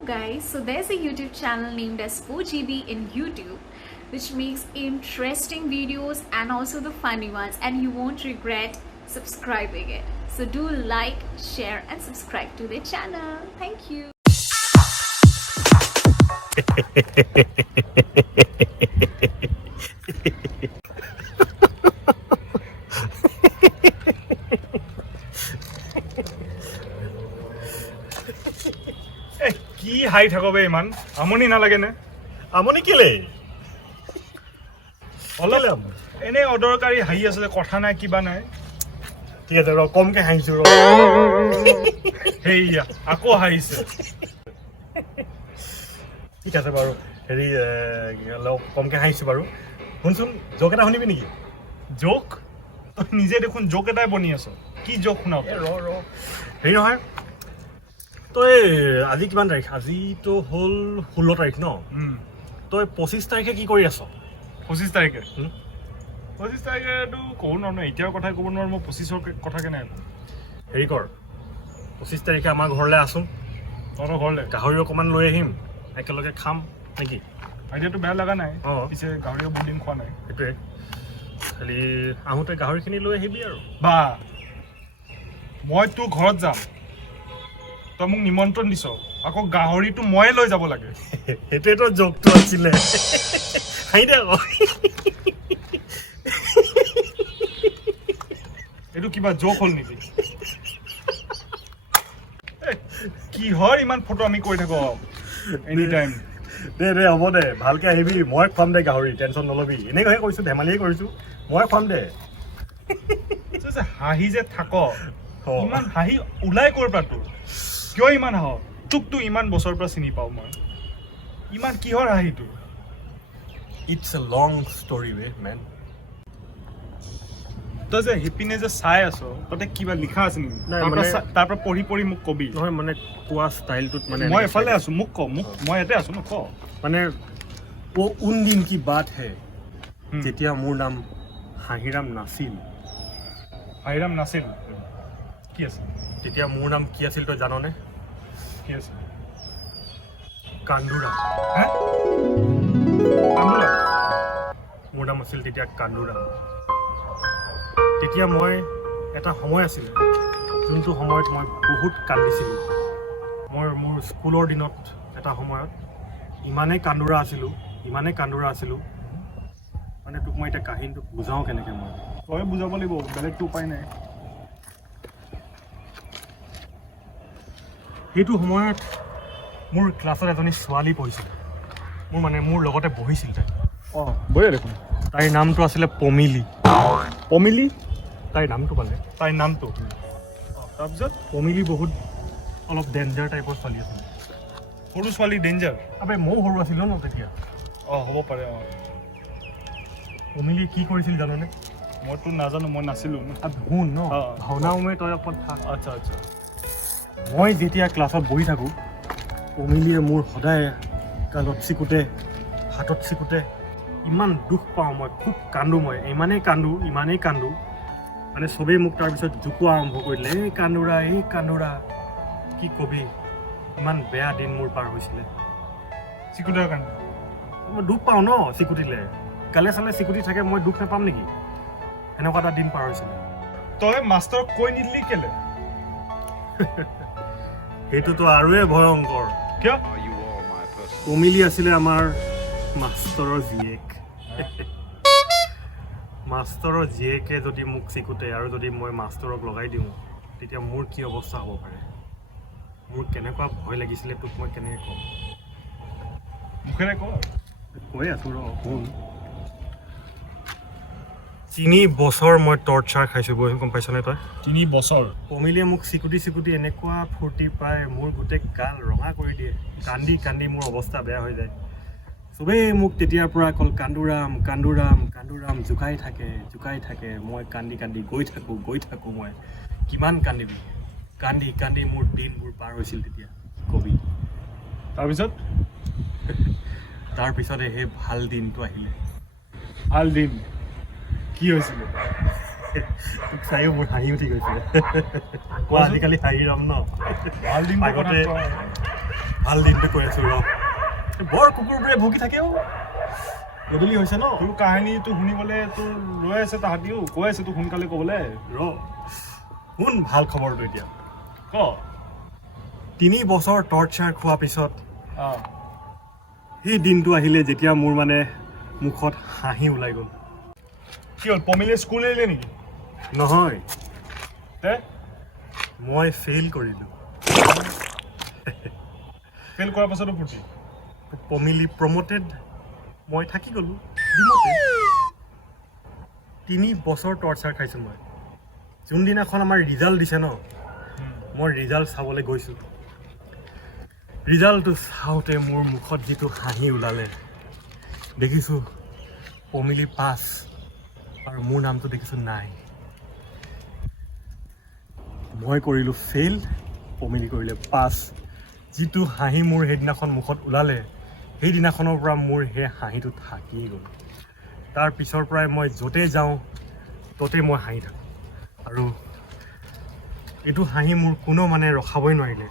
Guys, so there's a YouTube channel named as 4GB in YouTube which makes interesting videos and also the funny ones, and you won't regret subscribing it. So do like, share and subscribe to the channel. Thank you. কি হাই থাকবে ইমান আমনি নালাগে নে আমনি কেলে অলপ এনে অদৰকাৰী হাঁহি আছে কথা নাই কিবা নাই ঠিক আছে ৰ কমকে হাঁহিছো ৰ হেইয়া আকৌ হাঁহিছে ঠিক আছে বাৰু হেৰি অলপ কমকে হাঁহিছো বাৰু শুনচোন জোক এটা শুনিবি নেকি জোক তই নিজে দেখোন জোক এটাই বনি আছ কি জোক শুনাও ৰ হেৰি নহয় তই আজি কিমান তাৰিখ আজিতো হ'ল 16 তাৰিখ ন তই 25 তাৰিখে কি কৰি আছ 25 তাৰিখে 25 তাৰিখেতো ক'ব নোৱাৰো এতিয়াৰ কথা ক'ব নোৱাৰো মই 25ৰ কথা কেনে হেৰি কৰ 25 তাৰিখে আমাৰ ঘৰলৈ আছোন তহঁতৰ ঘৰলৈ গাহৰি অকণমান লৈ আহিম একেলগে খাম নেকি আইডিয়াটো বেয়া লগা নাই অঁ পিছে গাহৰিও বহুত দিন খোৱা নাই সেইটোৱে খালি আহোঁতে গাহৰিখিনি লৈ আহিবি আৰু বা মই তোৰ ঘৰত যাম তই মোক নিমন্ত্ৰণ দিছ আকৌ গাহৰিটো ময়ে লৈ যাব লাগে সেইটোৱেতো জোকটো আছিলে হাঁহি দে আকৌ এইটো কিবা জোক হ'ল নেকি কিহৰ ইমান ফটো আমি কৰি থাকো এনি টাইম দে হ'ব দে ভালকে আহিবি মই খুৱাম দে গাহৰি টেনশ্যন নল'বি এনেকৈহে কৈছোঁ ধেমালিয়ে কৰিছোঁ মই খুৱাম দে হাঁহি যে থাক ইমান হাঁহি ওলাই ক'ৰ পৰা তোৰ কিয় ইমান হাঁহ তোকতো ইমান বছৰৰ পৰা চিনি পাওঁ মই ইমান কিহৰ হাঁহি তোৰ it's a long story way man তই যে সিপিনে যে চাই আছ তাতে কিবা লিখা আছে নেকি তাৰ পৰা পঢ়ি পঢ়ি মোক কবি নহয় মানে কোৱা ষ্টাইলটোত মানে মই এফালে আছো মোক ক মোক মই ইয়াতে আছো ন ক মানে উন দিন কি বাত হে যেতিয়া মোৰ নাম হাহিৰাম নাছিল হাহিৰাম নাছিল কি আছে তেতিয়া মোৰ নাম কি আছিল তই জাননে কি আছে কান্দুৰা হে কান্দুৰা মোৰ নাম আছিল তেতিয়া কান্দুৰা তেতিয়া মই এটা সময় আছিল যোনটো সময়ত মই বহুত কান্দিছিলোঁ মোৰ স্কুলৰ দিনত এটা সময়ত ইমানেই কান্দুৰা আছিলোঁ মানে তোক মই এতিয়া কাহিনীটো বুজাওঁ কেনেকৈ মই তই বুজাব লাগিব বেলেগতো উপায় নাই সেইটো সময়ত মোৰ ক্লাছত এজনী ছোৱালী পঢ়িছিল মোৰ লগতে বহিছিল তাই অঁ বঢ়িয়া দেখোন তাইৰ নামটো আছিলে পমিলি তাইৰ নামটো পালে তাইৰ নামটো তাৰপিছত পমিলি বহুত অলপ ডেঞ্জাৰ টাইপৰ ছোৱালী আছিল সৰু ছোৱালী ডেঞ্জাৰ আবে ময়ো সৰু আছিলোঁ ন তেতিয়া অঁ হ'ব পাৰে অঁ পমিলি কি কৰিছিল জাননে মইতো নাজানো মই নাছিলোঁ শুন ন ভাওনা উমে তই অকণ থাক আচ্ছা আচ্ছা মই যেতিয়া ক্লাছত বহি থাকোঁ পমিলিয়ে মোৰ সদায় গালত চিকুটে হাতত চিকুটে ইমান দুখ পাওঁ মই খুব কান্দো মই ইমানেই কান্দো মানে চবেই মোক তাৰপিছত জোকোৱা আৰম্ভ কৰিলে এই কান্দোৰা কি কবি ইমান বেয়া দিন মোৰ পাৰ হৈছিলে চিকুটাৰ কাৰণে মই দুখ পাওঁ ন চিকুটিলে গালে চালে চিকুটি থাকে মই দুখ নাপাম নেকি এনেকুৱা এটা দিন পাৰ হৈছিলে তই মাষ্টৰক কৈ নিদিলি কেলে সেইটোতো আৰুৱে ভয়ংকৰ কিয় পমিলি আছিলে আমাৰ মাষ্টৰৰ জীয়েক মাষ্টৰৰ জীয়েকে যদি মোক চিকুটে আৰু যদি মই মাষ্টৰক লগাই দিওঁ তেতিয়া মোৰ কি অৱস্থা হ'ব পাৰে মোৰ কেনেকুৱা ভয় লাগিছিলে তোক মই কেনেকৈ ক'ম মুখেৰে ক কৈ আছোঁ ৰ শুন 3 বছৰ মই টৰ্চাৰ খাইছোঁ গম পাইছনে তই 3 বছৰ পমিলিয়ে মোক চিকুটি এনেকুৱা ফূৰ্তি পায় মোৰ গোটেই গাল ৰঙা কৰি দিয়ে কান্দি মোৰ অৱস্থা বেয়া হৈ যায় চবেই মোক তেতিয়াৰ পৰা অকল কান্দুৰাম জোকাই থাকে মই কান্দি গৈ থাকোঁ মই কিমান কান্দিবি কান্দি মোৰ দিনবোৰ পাৰ হৈছিল তেতিয়া কবি তাৰপিছতে সেই ভাল দিনটো আহিলে ভাল দিন কি হৈছিলে তোক চাইও মোৰ হাঁহি উঠি গৈছিলে আজিকালি হাঁহিৰাম ন ভাল দিন আগতে ভাল দিনটো কৈ আছোঁ ৰ বৰ কুকুৰবোৰে ভুকি থাকেও গধূলি হৈছে ন তোৰ কাহিনীটো শুনিবলৈ তোৰ ৰৈ আছে তাহাঁতিও কৈ আছে তোক সোনকালে ক'বলৈ ৰ শুন ভাল খবৰটো এতিয়া ক 3 বছৰ টৰ্চাৰ খোৱাৰ পিছত অঁ সেই দিনটো আহিলে যেতিয়া মোৰ মানে মুখত হাঁহি ওলাই গ'ল কি হ'ল পমিলে স্কুল এৰিলে নেকি নহয় তে মই ফেইল কৰিলোঁ ফেইল কৰাৰ পাছতো ফূৰ্তি পমিলি প্ৰমোটেড মই থাকি গ'লোঁ ডিমোটেড 3 বছৰ টৰ্চাৰ খাইছোঁ মই যোনদিনাখন আমাৰ ৰিজাল্ট দিছে ন মই ৰিজাল্ট চাবলৈ গৈছোঁ ৰিজাল্টটো চাওঁতে মোৰ মুখত যিটো হাঁহি ওলালে দেখিছোঁ পমিলি পাছ আৰু মোৰ নামটো দেখিছোঁ নাই মই কৰিলোঁ ফেইল পমিলি কৰিলে পাছ যিটো হাঁহি মোৰ সেইদিনাখন মুখত ওলালে সেইদিনাখনৰ পৰা মোৰ সেই হাঁহিটো থাকি গ'ল তাৰ পিছৰ পৰাই মই য'তে যাওঁ ত'তে মই হাঁহি থাকোঁ আৰু এইটো হাঁহি মোৰ কোনো মানে ৰখাবই নোৱাৰিলে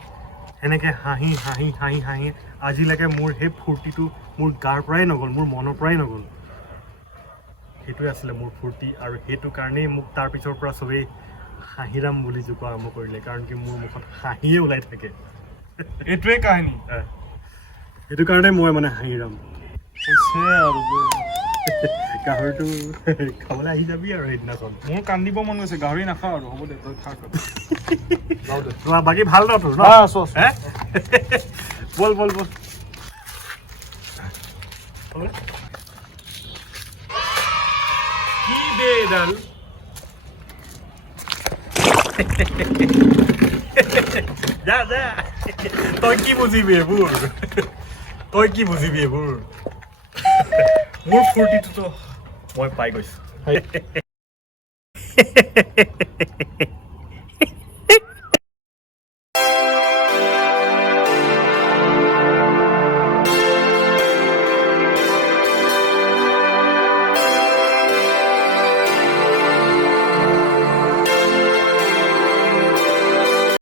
এনেকৈ হাঁহি হাঁহি হাঁহি হাঁহি আজিলৈকে মোৰ সেই ফূৰ্তিটো মোৰ গাৰ পৰাই নগ'ল মোৰ মনৰ পৰাই নগ'ল সেইটোৱে আছিলে মোৰ ফূৰ্তি আৰু সেইটো কাৰণেই মোক তাৰ পিছৰ পৰা চবেই হাহিৰাম বুলি জোকা আৰম্ভ কৰিলে কাৰণ কি মোৰ মুখত হাঁহিয়ে ওলাই থাকে এইটোৱে কাহিনী সেইটো কাৰণে মই মানে হাহিৰাম কৈছে আৰু গাহৰিটো খাবলৈ আহি যাবি আৰু সেইদিনাখন মোৰ কান্দিব মন গৈছে গাহৰি নাখাওঁ আৰু হ'ব দে তই থাক বাকী ভাল ন তোৰ ন আছো হে বল বল বল কি দে এডাল যা যা তই কি বুজিবি এইবোৰ তই কি বুজিবি এইবোৰ মোৰ ফূৰ্তিটোতো মই পাই গৈছোঁ